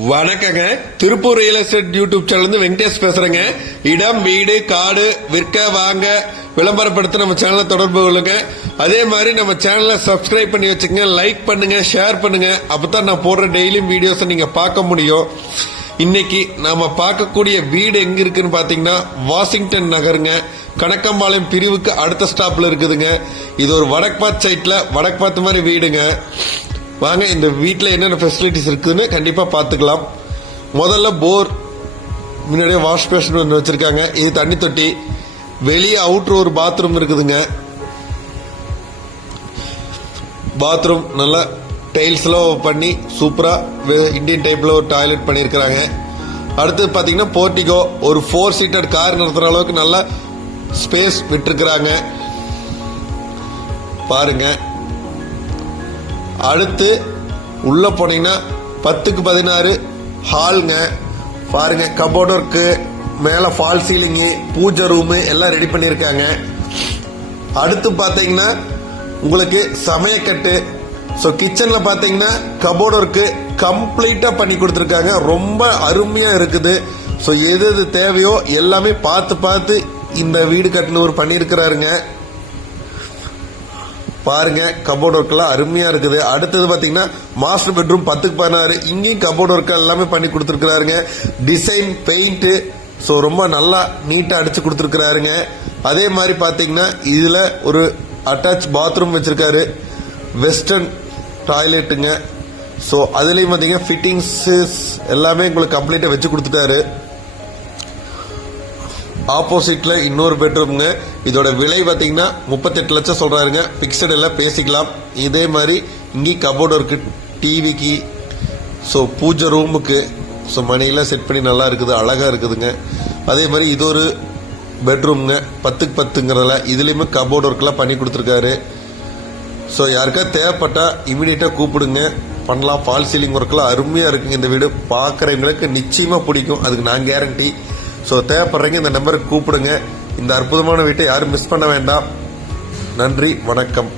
வணக்கங்க. Tiruppur real estate YouTube channel இருந்து வெங்கடேஷ் பேசுறேங்க. இடம், வீடு, காடு விற்க வாங்க விளம்பரப்படுத்த நம்ம சேனலை தொடர்பு கொள்ளுங்க. அதே மாதிரி நம்ம சேனலை சப்ஸ்கிரைப் பண்ணி வச்சுக்கங்க, லைக் பண்ணுங்க, ஷேர் பண்ணுங்க. அப்பதான் நான் போடுற டெய்லியும் வீடியோஸை நீங்க பார்க்க முடியும். இன்னைக்கு நாம பார்க்கக்கூடிய வீடு எங்க இருக்குன்னு பாத்தீங்கன்னா வாஷிங்டன் நகருங்க. கணக்கம்பாளையம் பிரிவுக்கு அடுத்த ஸ்டாப்ல இருக்குதுங்க. இது ஒரு வடக்கு பார்த்து சைட்ல வடக்கு பார்த்த மாதிரி வீடுங்க. வாங்க இந்த வீட்டில் என்னென்ன ஃபெசிலிட்டிஸ் இருக்குதுன்னு கண்டிப்பா பார்த்துக்கலாம். முதல்ல போர், முன்னாடியே வாஷ் பேஷன் ஒன்று வச்சிருக்காங்க. இது தண்ணி தொட்டி, வெளியே அவுட்ரு ஒரு பாத்ரூம் இருக்குதுங்க. பாத்ரூம் நல்லா டைல்ஸ்லாம் பண்ணி சூப்பரா இந்தியன் டைப்ல ஒரு டாய்லெட் பண்ணியிருக்கிறாங்க. அடுத்து பாத்தீங்கன்னா போர்ட்டிகோ, ஒரு 4 சீட்டட் கார் நிறுத்துற அளவுக்கு நல்ல ஸ்பேஸ் விட்டுருக்கிறாங்க பாருங்க. அடுத்து உள்ள போனீங்கன்னா 10க்கு 16 ஹால்ங்க பாருங்க. கபோர்ட் ஒர்க்கு, மேல ஃபால் சீலிங்கு, பூஜை ரூமு எல்லாம் ரெடி பண்ணிருக்காங்க. அடுத்து பாத்தீங்கன்னா உங்களுக்கு சமையக்கட்டு. ஸோ கிச்சன்ல பாத்தீங்கன்னா கபோர்ட் ஒர்க்கு கம்ப்ளீட்டா பண்ணி கொடுத்துருக்காங்க. ரொம்ப அருமையா இருக்குது. ஸோ எது எது தேவையோ எல்லாமே பார்த்து பார்த்து இந்த வீடு கட்டினவர் பண்ணியிருக்கிறாருங்க பாருங்க. கபோர்ட் ஒர்க் எல்லாம் அருமையா இருக்குது. அடுத்தது பாத்தீங்கன்னா மாஸ்டர் பெட்ரூம் 10க்கு 16. இங்கேயும் கபோர்ட் ஒர்க் எல்லாமே பண்ணி கொடுத்துருக்காருங்க. டிசைன், பெயிண்ட், ஸோ ரொம்ப நல்லா நீட்டா அடிச்சு கொடுத்துருக்காருங்க. அதே மாதிரி பாத்தீங்கன்னா இதுல ஒரு அட்டாச் பாத்ரூம் வச்சிருக்காரு, வெஸ்டர்ன் டாய்லெட்டுங்க. ஸோ அதுலயும் பாத்தீங்கன்னா ஃபிட்டிங்ஸ் எல்லாமே உங்களுக்கு கம்ப்ளீட்டா வச்சு கொடுத்துட்டாரு. ஆப்போசிட்ல இன்னொரு பெட்ரூம்ங்க. இதோட விலை பாத்தீங்கன்னா 38 லட்சம் சொல்றாருங்க. பிக்சட் எல்லாம் பேசிக்கலாம். இதே மாதிரி இங்கே கபோர்ட் ஒர்க்கு, டிவிக்கு, ஸோ பூஜை ரூமுக்கு, ஸோ மணியெல்லாம் செட் பண்ணி நல்லா இருக்குது, அழகா இருக்குதுங்க. அதே மாதிரி இது ஒரு பெட்ரூம்ங்க 10க்கு 10ங்கிறதுல இதுலயுமே கபோர்ட் ஒர்க்லாம் பண்ணி கொடுத்துருக்காரு. ஸோ யாருக்கா தேவைப்பட்டா இமீடியட்டா கூப்பிடுங்க, பண்ணலாம். ஃபால் சீலிங் ஒர்க்லாம் அருமையா இருக்குங்க. இந்த வீடு பார்க்குறவங்களுக்கு நிச்சயமா பிடிக்கும், அதுக்கு நான் கேரண்டி. ஸோ தேவைப்படுறீங்க இந்த நம்பருக்கு கூப்பிடுங்க. இந்த அற்புதமான வீட்டை யாரும் மிஸ் பண்ண வேண்டாம். நன்றி, வணக்கம்.